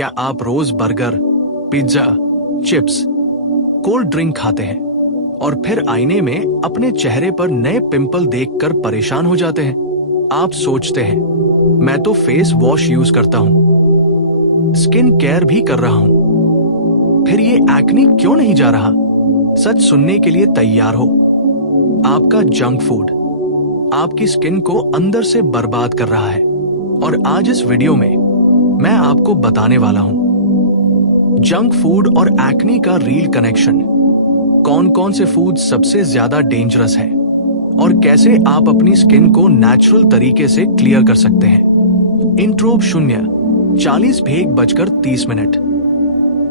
क्या आप रोज burger, pizza, chips, cold drink खाते हैं और फिर आईने में अपने चेहरे पर नए पिंपल देखकर परेशान हो जाते हैं? आप सोचते हैं, मैं तो फेस वॉश यूज करता हूं, स्किन केयर भी कर रहा हूं, फिर ये एक्ने क्यों नहीं जा रहा? सच सुनने के लिए तैयार हो? आपका जंक फूड आपकी स्किन को अंदर से बर्बाद कर रहा है और आज इस वीडियो में मैं आपको बताने वाला हूं जंक फूड और एक्ने का रियल कनेक्शन, कौन कौन से फूड सबसे ज्यादा डेंजरस है और कैसे आप अपनी स्किन को नेचुरल तरीके से क्लियर कर सकते हैं। इंट्रो 0:40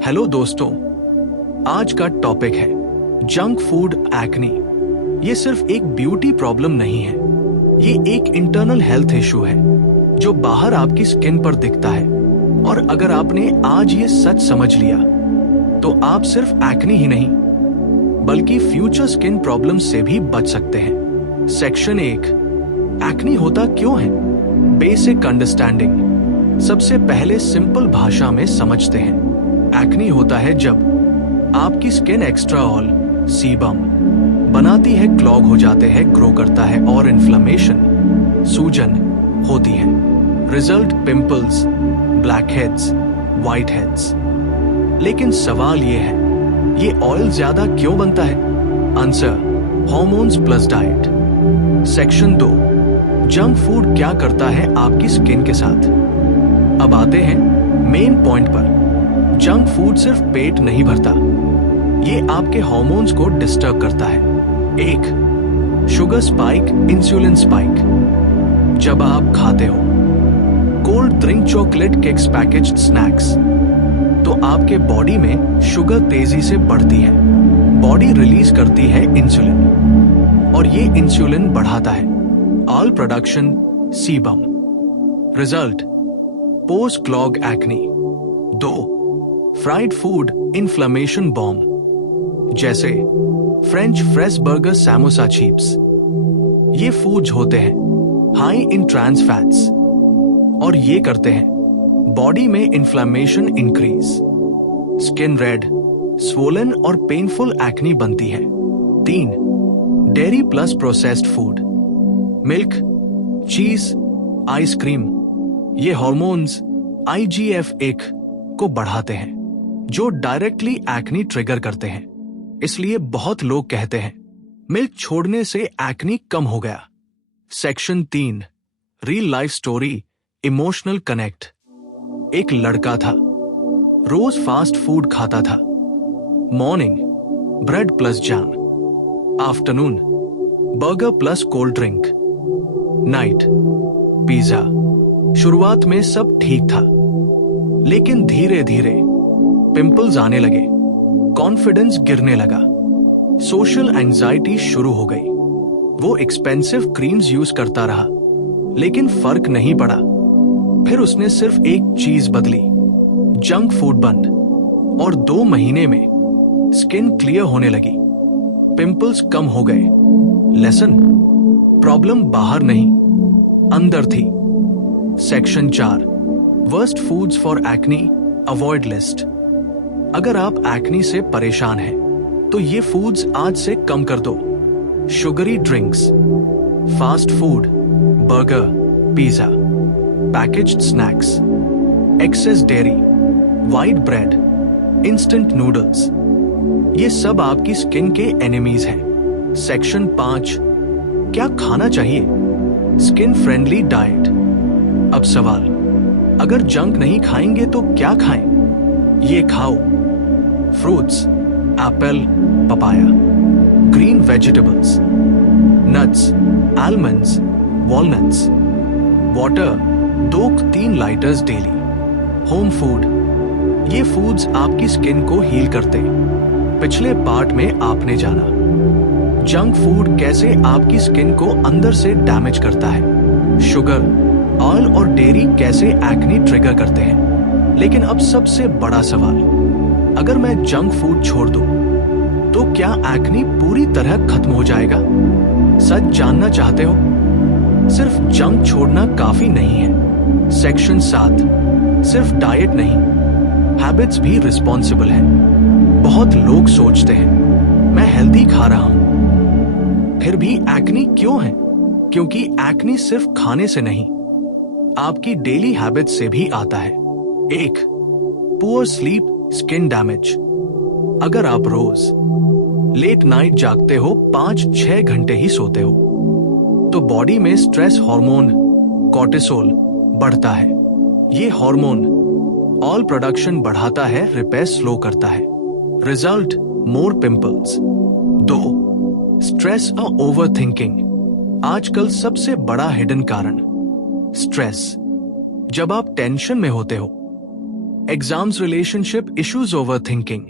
हेलो दोस्तों, आज का टॉपिक है जंक फूड एक्ने। ये सिर्फ एक ब्यूटी प्रॉब्लम नहीं है, ये एक इंटरनल हेल्थ इशू है जो बाहर आपकी स्किन पर दिखता है। और अगर आपने आज ये सच समझ लिया तो आप सिर्फ एक्ने ही नहीं बल्कि फ्यूचर स्किन प्रॉब्लम्स से भी बच सकते हैं। सेक्शन 1, एक्ने होता क्यों है? Basic understanding. सबसे पहले सिंपल भाषा में समझते हैं। एक्ने होता है जब आपकी स्किन एक्स्ट्रा ऑयल सीबम बनाती है, क्लॉग हो जाते हैं, ग्रो करता है और इन्फ्लेमेशन, सूजन होती है। Result pimples, black heads, white heads. लेकिन सवाल ये है, ये ऑयल ज्यादा क्यों बनता है? Answer, hormones plus diet. Section 2, junk food क्या करता है आपकी स्किन के साथ? अब आते हैं मेन पॉइंट पर। जंक फूड सिर्फ पेट नहीं भरता, ये आपके हार्मोन्स को डिस्टर्ब करता है। 1, शुगर स्पाइक, इंसुलिन स्पाइक। जब आप खाते हो cold drink, chocolate, cakes, packaged snacks, तो आपके बॉडी में शुगर तेजी से बढ़ती है। बॉडी रिलीज करती है इंसुलिन और ये इंसुलिन बढ़ाता है oil production, sebum. Result, post clog acne. 2, fried food, inflammation bomb, जैसे French fries, burger, samosa, chips. ये फूड्स होते हैं हाई इन ट्रांस फैट्स और ये करते हैं बॉडी में inflammation increase, skin red, swollen और पेनफुल एक्ने बनती है। 3, dairy plus processed food, milk, चीज, आइसक्रीम। ये हार्मोन्स IGF-1 को बढ़ाते हैं जो डायरेक्टली एक्ने ट्रिगर करते हैं। इसलिए बहुत लोग कहते हैं मिल्क छोड़ने से एक्ने कम हो गया। Section 3, real life story, emotional connect. एक लड़का था, रोज फास्ट फूड खाता था। Morning bread plus jam, afternoon burger plus cold drink, night pizza. शुरुआत में सब ठीक था, लेकिन धीरे धीरे पिंपल्स आने लगे, कॉन्फिडेंस गिरने लगा, सोशल एंजाइटी शुरू हो गई। वो एक्सपेंसिव क्रीम्स यूज करता रहा, लेकिन फर्क नहीं पड़ा। फिर उसने सिर्फ एक चीज बदली, जंक फूड बंद, और 2 महीने में स्किन क्लियर होने लगी, पिंपल्स कम हो गए। लेसन, प्रॉब्लम बाहर नहीं, अंदर थी। Section 4, worst foods for acne, avoid list. अगर आप एक्ने से परेशान हैं, तो ये फूड्स आज से कम कर दो। Sugary drinks, fast food, burger, pizza, packaged snacks, excess dairy, white bread, instant noodles. ये सब आपकी स्किन के एनिमीज हैं। सेक्शन 5, क्या खाना चाहिए? Skin friendly diet. अब सवाल, अगर जंक नहीं खाएंगे तो क्या खाएं? ये खाओ, fruits, Apple, papaya, green vegetables, nuts, almonds, walnuts, water 2-3 litres daily. Home food, ये फूड्स आपकी स्किन को हील करते। पिछले पार्ट में आपने जाना जंक फूड कैसे आपकी स्किन को अंदर से डैमेज करता है, शुगर, ऑयल और डेयरी कैसे एक्ने ट्रिगर करते हैं। लेकिन अब सबसे बड़ा सवाल, अगर मैं जंक फूड छोड़ दूं तो क्या एक्ने पूरी तरह खत्म हो जाएगा? सच जानना चाहते हो? सिर्फ जंक छोड़ना काफी नहीं है। सेक्शन 7, सिर्फ डाइट नहीं, हैबिट्स भी रिस्पॉन्सिबल हैं। बहुत लोग सोचते हैं मैं हेल्दी खा रहा हूं, फिर भी एक्ने क्यों है? क्योंकि एक्ने सिर्फ खाने से नहीं, आपकी डेली हैबिट से भी आता है। 1. Poor sleep, skin damage. अगर आप रोज लेट नाइट जागते हो, 5-6 घंटे ही सोते हो, तो बॉडी में स्ट्रेस हार्मोन कॉर्टिसोल बढ़ता है। ये हार्मोन ऑयल प्रोडक्शन बढ़ाता है, रिपेयर स्लो करता है। रिजल्ट, मोर पिंपल्स। 2. स्ट्रेस और ओवर थिंकिंग। आजकल सबसे बड़ा हिडन कारण स्ट्रेस। जब आप टेंशन में होते हो, exams, relationship issues, over thinking,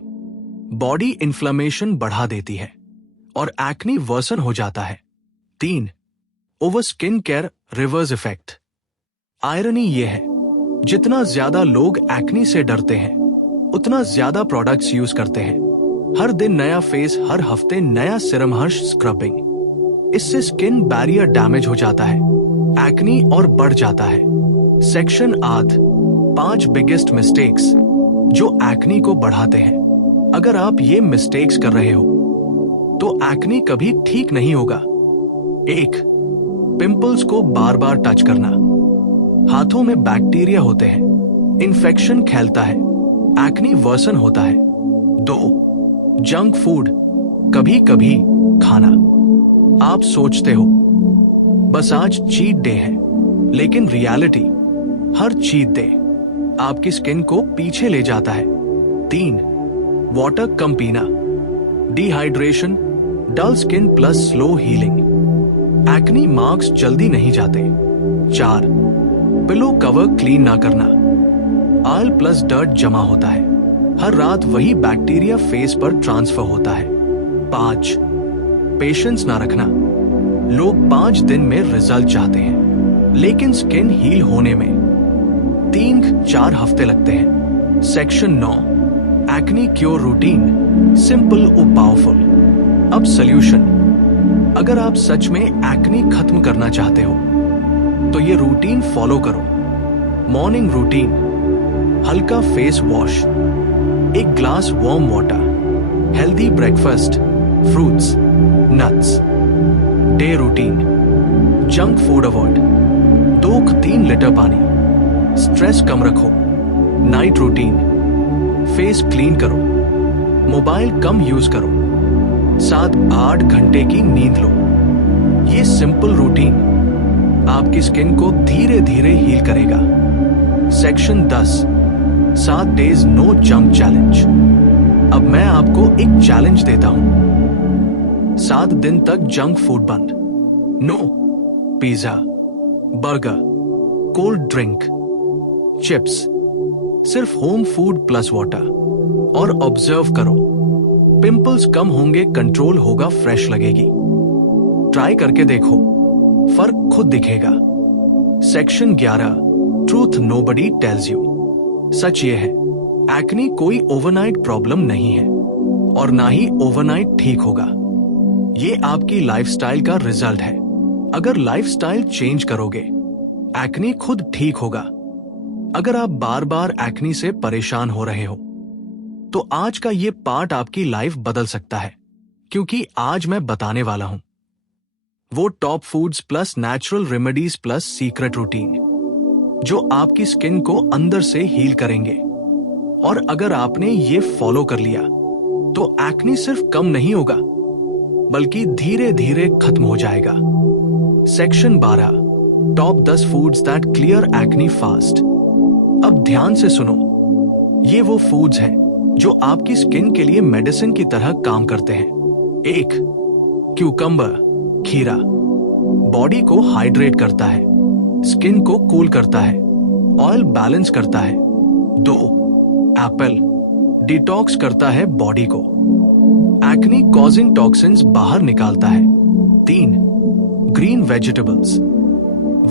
body inflammation बढ़ा देती है और एक्ने वर्सन हो जाता है। 3. Over skin care, reverse effect. Irony ये है, जितना ज्यादा लोग एक्ने से डरते हैं, उतना ज्यादा प्रोडक्ट्स यूज करते हैं। हर दिन नया फेस, हर हफ्ते नया सीरम, हर स्क्रबिंग। इससे स्किन बैरियर डैमेज हो जाता है, एक्ने और बढ़ जाता है। सेक्शन 8, 5 बिगेस्ट मिस्टेक्स जो एक्ने को बढ़ाते हैं। अगर आप ये मिस्टेक्स कर रहे हो तो एक्ने कभी ठीक नहीं होगा। 1. पिंपल्स को बार बार टच करना। हाथों में बैक्टीरिया होते हैं, इन्फेक्शन फैलता है, एक्ने वर्सन होता है। 2. जंक फूड कभी कभी खाना। आप सोचते हो बस आज चीट डे है, लेकिन रियलिटी, हर चीट डे आपकी स्किन को पीछे ले जाता है। 3. वाटर कम पीना, dehydration, dull skin plus slow healing. Acne marks जल्दी नहीं जाते। 4. पिलो कवर क्लीन ना करना, ऑयल प्लस डर्ट जमा होता है, हर रात वही बैक्टीरिया फेस पर ट्रांसफर होता है। 5. पेशेंस ना रखना। लोग 5 दिन में रिजल्ट चाहते हैं, लेकिन स्किन हील होने में 3-4 हफ्ते लगते हैं। Section 9, acne cure routine, simple और पावरफुल। अब सॉल्यूशन। अगर आप सच में एक्ने खत्म करना चाहते हो तो ये रूटीन फॉलो करो। मॉर्निंग रूटीन, हल्का face wash, 1 glass warm water, healthy breakfast, fruits, nuts. Day routine, junk food avoid, 2-3 litre पानी, स्ट्रेस कम रखो। नाइट रूटीन, फेस क्लीन करो, मोबाइल कम यूज करो, 7-8 घंटे की नींद लो। ये सिंपल रूटीन आपकी स्किन को धीरे धीरे हील करेगा। Section 10, 7 days no junk challenge. अब मैं आपको एक चैलेंज देता हूं। 7 दिन तक जंक फूड बंद। No pizza, burger, cold drink, chips, सिर्फ होम फूड प्लस वाटर। और ऑब्जर्व करो, पिंपल्स कम होंगे, कंट्रोल होगा, फ्रेश लगेगी। ट्राई करके देखो, फर्क खुद दिखेगा। Section 11, truth nobody tells you. सच ये है, एक्ने कोई ओवरनाइट प्रॉब्लम नहीं है और ना ही ओवरनाइट ठीक होगा। ये आपकी लाइफस्टाइल का रिजल्ट है। अगर लाइफस्टाइल चेंज करोगे, एक्ने खुद ठीक होगा। अगर आप बार बार एक्ने से परेशान हो रहे हो, तो आज का ये पार्ट आपकी लाइफ बदल सकता है, क्योंकि आज मैं बताने वाला हूं वो top foods plus natural remedies plus secret routine जो आपकी स्किन को अंदर से हील करेंगे। और अगर आपने ये फॉलो कर लिया तो एक्ने सिर्फ कम नहीं होगा, बल्कि धीरे धीरे खत्म हो जाएगा। Section 12, top 10 foods that clear acne fast. अब ध्यान से सुनो, ये वो फूड्स हैं जो आपकी स्किन के लिए मेडिसिन की तरह काम करते हैं। 1. क्यूकम्बर, खीरा, बॉडी को हाइड्रेट करता है, स्किन को कूल करता है, ऑयल बैलेंस करता है। 2. एप्पल, डिटॉक्स करता है बॉडी को, एक्ने कॉजिंग टॉक्सिन्स बाहर निकालता है। 3. Green vegetables,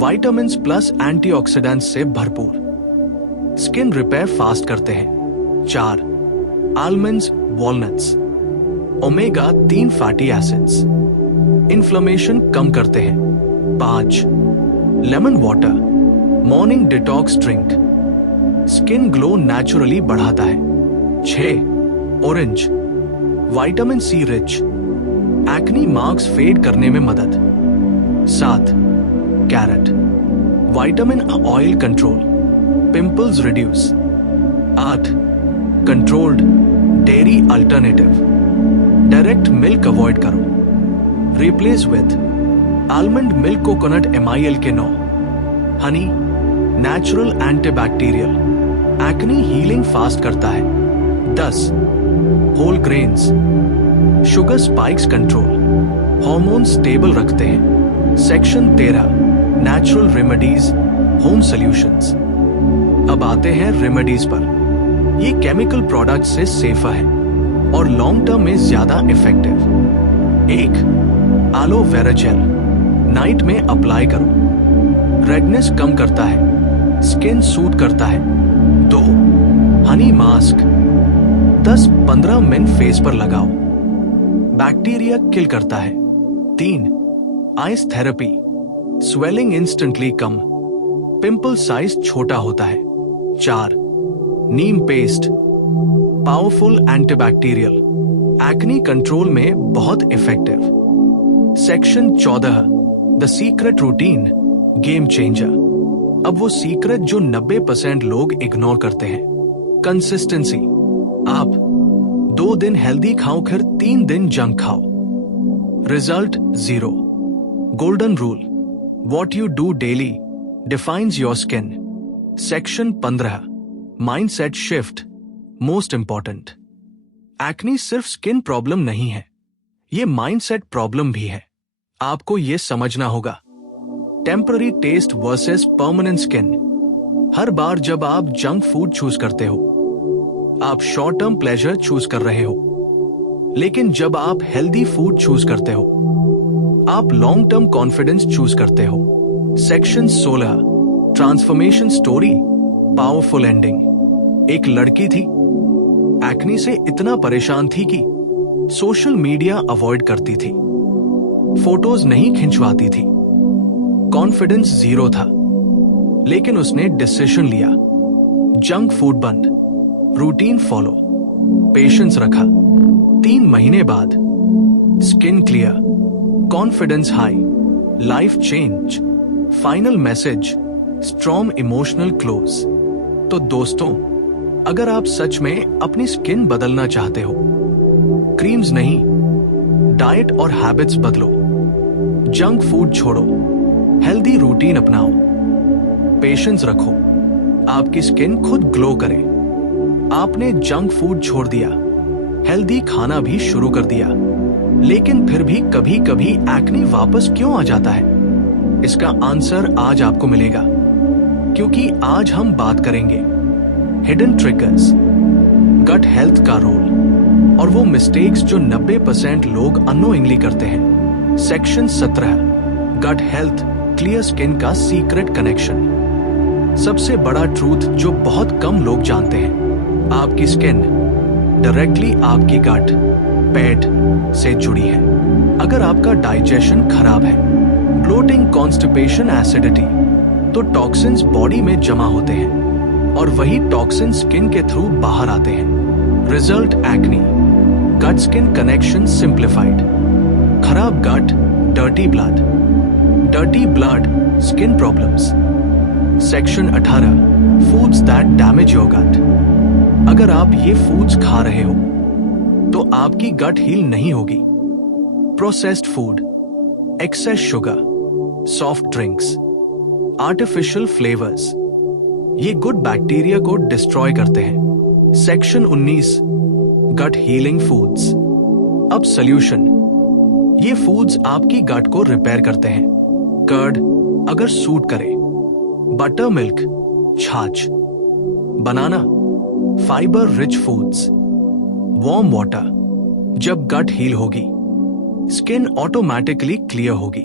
vitamins plus antioxidants से भरपूर, स्किन रिपेयर फास्ट करते हैं। 4. Almonds, walnuts, omega 3 fatty acids, inflammation कम करते हैं। 5. Lemon water, morning detox drink, skin glow naturally बढ़ाता है। 6. Orange, vitamin C rich, acne marks fade करने में मदद। 7. Carrot, vitamin oil control, pimples reduce. 8. Controlled dairy alternative, direct milk avoid करो, replace with almond milk coconut MIL के 9. Honey, natural antibacterial, acne healing fast करता है। 10. Whole grains, sugar spikes control, hormone stable रखते हैं। Section 13. Natural remedies, home solutions. अब आते हैं remedies पर। ये केमिकल प्रोडक्ट से सेफर है और लॉन्ग टर्म में ज्यादा इफेक्टिव। 1. एलोवेरा जेल, नाइट में अप्लाई करो, रेडनेस कम करता है, स्किन सूट करता है। 2. हनी मास्क, 10-15 मिनट फेस पर लगाओ, बैक्टीरिया किल करता है। 3. आइस थेरेपी, स्वेलिंग इंस्टेंटली कम, पिंपल साइज छोटा होता है। 4. Neem paste, powerful antibacterial, acne control में बहुत effective. Section 14. The secret routine, game changer. अब वो सीक्रेट जो 90% लोग इग्नोर करते हैं। कंसिस्टेंसी, आप 2 दिन हेल्दी खाओ, फिर 3 दिन जंक खाओ, result 0। Golden rule, what you do daily defines your skin. Section 15. Mindset shift, most important. Acne सिर्फ स्किन प्रॉब्लम नहीं है, ये माइंडसेट प्रॉब्लम भी है। आपको ये समझना होगा। Temporary taste versus permanent skin. हर बार जब आप जंक फूड चूज करते हो, आप शॉर्ट टर्म प्लेजर चूज कर रहे हो, लेकिन जब आप हेल्दी फूड चूज करते हो, आप लॉन्ग टर्म कॉन्फिडेंस चूज करते हो। Section 16. Transformation story, powerful ending. एक लड़की थी, एक्नी से इतना परेशान थी कि सोशल मीडिया अवॉइड करती थी, फोटोज नहीं खिंचवाती थी, कॉन्फिडेंस 0 था, लेकिन उसने डिसीजन लिया। जंक फूड बंद, रूटीन फॉलो, पेशेंस रखा। 3 महीने बाद skin clear, confidence high, life change. Final message, strong emotional close. तो दोस्तों, अगर आप सच में अपनी स्किन बदलना चाहते हो, क्रीम्स नहीं, डाइट और हैबिट्स बदलो, जंक फूड छोड़ो, हेल्दी रूटीन अपनाओ, पेशेंस रखो, आपकी स्किन खुद ग्लो करे। आपने जंक फूड छोड़ दिया, हेल्दी खाना भी शुरू कर दिया, लेकिन फिर भी कभी कभी एक्नी वापस क्यों आ जाता है? इसका आंसर आज आपको मिलेगा, क्योंकि आज हम बात करेंगे हिडन ट्रिगर्स, गट हेल्थ का रोल और वो मिस्टेक्स जो 90% लोग अननोइंगली करते हैं। Section 17. Gut health, clear skin का सीक्रेट कनेक्शन। सबसे बड़ा ट्रूथ जो बहुत कम लोग जानते हैं, आपकी स्किन डायरेक्टली आपकी गट, पेट से जुड़ी है। अगर आपका डाइजेशन खराब है, ब्लोटिंग, कॉन्स्टिपेशन, एसिडिटी, तो टॉक्सिन्स बॉडी में जमा होते हैं और वही टॉक्सिन स्किन के थ्रू बाहर आते हैं। Result acne, gut skin connection simplified. खराब gut, dirty blood, dirty blood, skin problems. Section 18. Foods that damage your gut. अगर आप ये फूड्स खा रहे हो तो आपकी गट हील नहीं होगी। Processed food, excess sugar, soft drinks, artificial flavours, ये गुड बैक्टीरिया को डिस्ट्रॉय करते हैं। सेक्शन 19. गट हीलिंग फूड्स। अब सॉल्यूशन, ये फूड्स आपकी गट को रिपेयर करते हैं। कर्ड अगर सूट करे, बटर मिल्क, छाछ, banana, fibre rich foods, warm water. जब गट हील होगी, स्किन ऑटोमेटिकली क्लियर होगी।